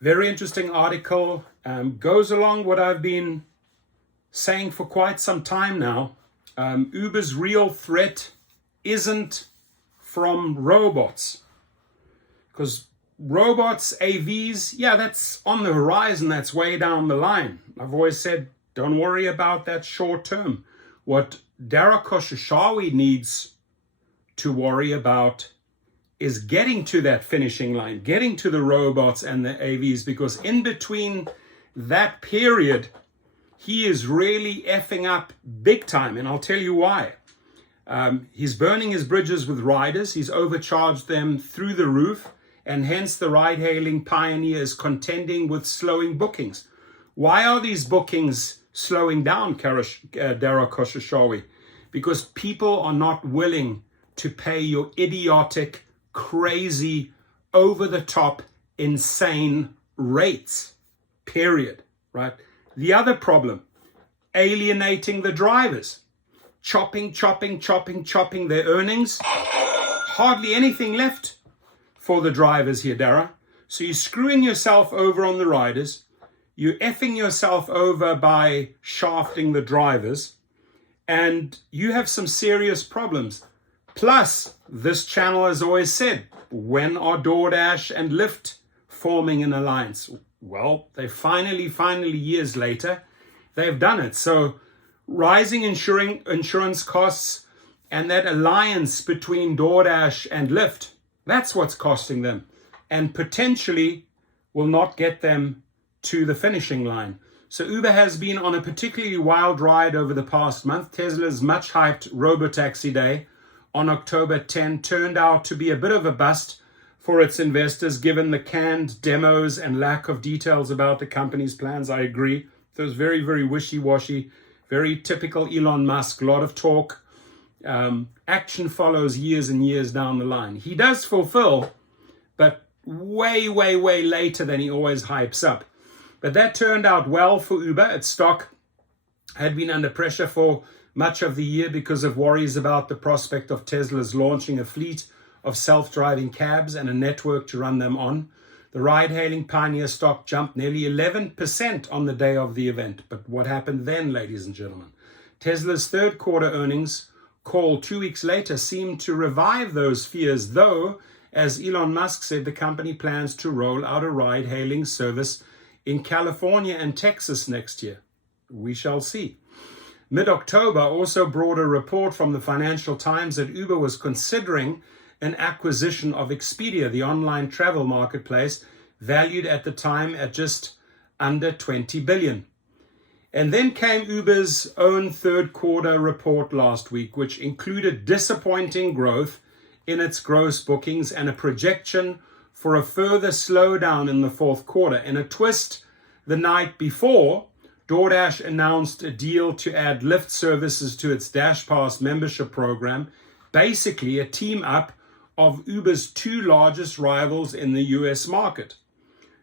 Very interesting article. Goes along what I've been saying for quite some time now. Uber's real threat isn't from robots. Because robots, AVs, yeah, that's on the horizon, that's way down the line. I've always said, don't worry about that short term. What Dara Khosrowshahi needs to worry about is getting to that finishing line, getting to the robots and the AVs, because in between that period, he is really effing up big time, and I'll tell you why. He's burning his bridges with riders. He's overcharged them through the roof, and hence the ride-hailing pioneer is contending with slowing bookings. Why are these bookings slowing down, Dara Khosrowshahi? Because people are not willing to pay your idiotic, crazy, over-the-top, insane rates, period, right? The other problem, alienating the drivers, chopping their earnings, hardly anything left for the drivers here, Dara. So you're screwing yourself over on the riders, you're effing yourself over by shafting the drivers, and you have some serious problems. Plus, this channel has always said, when are DoorDash and LYFT forming an alliance? Well, they finally, years later, they've done it. So rising insurance costs and that alliance between DoorDash and LYFT, that's what's costing them, and potentially will not get them to the finishing line. So Uber has been on a particularly wild ride over the past month. Tesla's much hyped robotaxi day on October 10 turned out to be a bit of a bust for its investors, given the canned demos and lack of details about the company's plans. I agree. It was very, very wishy-washy, very typical Elon Musk, a lot of talk. Action follows years and years down the line. He does fulfill, but way later than he always hypes up. But that turned out well for Uber. Its stock had been under pressure for much of the year because of worries about the prospect of Tesla's launching a fleet of self-driving cabs and a network to run them on. The ride-hailing pioneer stock jumped nearly 11% on the day of the event. But what happened then, ladies and gentlemen? Tesla's third quarter earnings call 2 weeks later seemed to revive those fears, though, as Elon Musk said, the company plans to roll out a ride-hailing service in California and Texas next year. We shall see. Mid-October also brought a report from the Financial Times that Uber was considering an acquisition of Expedia, the online travel marketplace, valued at the time at just under 20 billion. And then came Uber's own third quarter report last week, which included disappointing growth in its gross bookings and a projection for a further slowdown in the fourth quarter. In a twist, the night before, DoorDash announced a deal to add LYFT services to its DashPass membership program, basically a team-up of Uber's two largest rivals in the US market.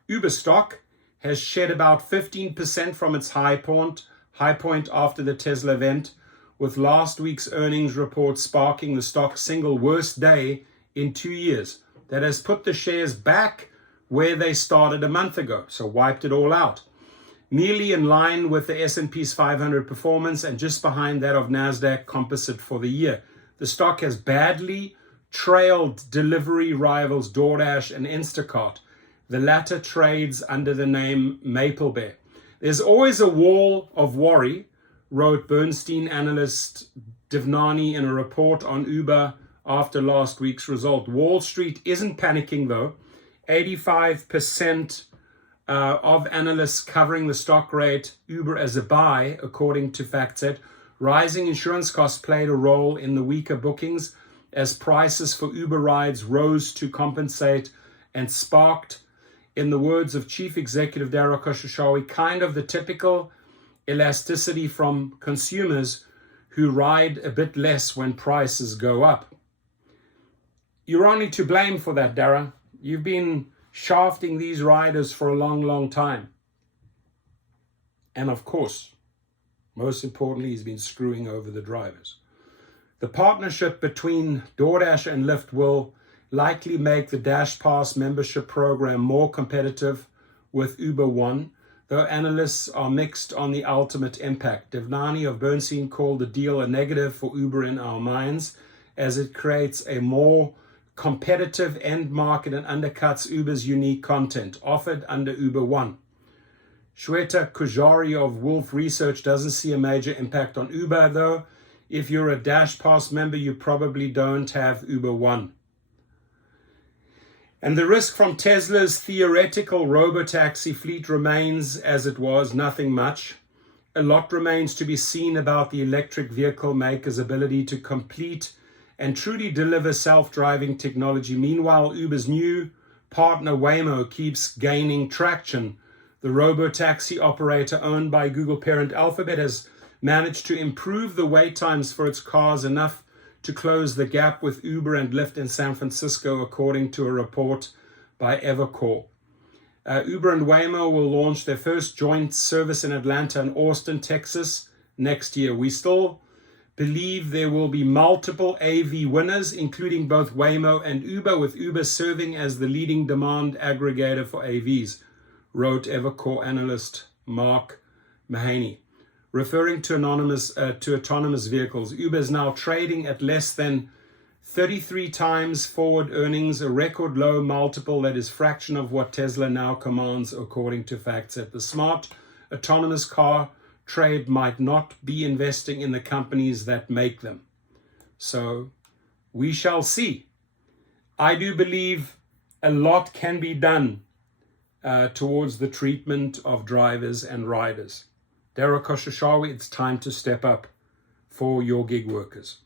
Uber stock has shed about 15% from its high point after the Tesla event, with last week's earnings report sparking the stock's single worst day in 2 years. That has put the shares back where they started a month ago, so wiped it all out. Nearly in line with the S&P's 500 performance and just behind that of NASDAQ Composite for the year. The stock has badly trailed delivery rivals DoorDash and Instacart. The latter trades under the name Maple Bear. There's always a wall of worry, wrote Bernstein analyst Divnani in a report on Uber after last week's result. Wall Street isn't panicking though. 85% of analysts covering the stock rate Uber as a buy, according to FactSet. Rising insurance costs played a role in the weaker bookings as prices for Uber rides rose to compensate and sparked, in the words of Chief Executive Dara Khosrowshahi, kind of the typical elasticity from consumers who ride a bit less when prices go up. You're only to blame for that, Dara. You've been shafting these riders for a long time. And of course, most importantly, he's been screwing over the drivers. The partnership between DoorDash and LYFT will likely make the DashPass membership program more competitive with Uber One, though analysts are mixed on the ultimate impact. Devnani of Bernstein called the deal a negative for Uber in our minds, as it creates a more competitive end market and undercuts Uber's unique content offered under Uber One. Shweta Kujari of Wolf Research doesn't see a major impact on Uber, though. If you're a Dash Pass member, you probably don't have Uber One. And the risk from Tesla's theoretical robotaxi fleet remains as it was, nothing much. A lot remains to be seen about the electric vehicle maker's ability to complete and truly deliver self-driving technology. Meanwhile, Uber's new partner Waymo keeps gaining traction. The robotaxi operator owned by Google parent Alphabet has managed to improve the wait times for its cars enough to close the gap with Uber and Lyft in San Francisco, according to a report by Evercore. Uber and Waymo will launch their first joint service in Atlanta and Austin, Texas next year. We still believe there will be multiple AV winners, including both Waymo and Uber, with Uber serving as the leading demand aggregator for AVs, wrote Evercore analyst Mark Mahaney. Referring to autonomous vehicles, Uber is now trading at less than 33 times forward earnings, a record low multiple that is a fraction of what Tesla now commands, according to FactSet. The smart autonomous car trade might not be investing in the companies that make them. So we shall see. I do believe a lot can be done towards the treatment of drivers and riders. Dara Koshashawi, it's time to step up for your gig workers.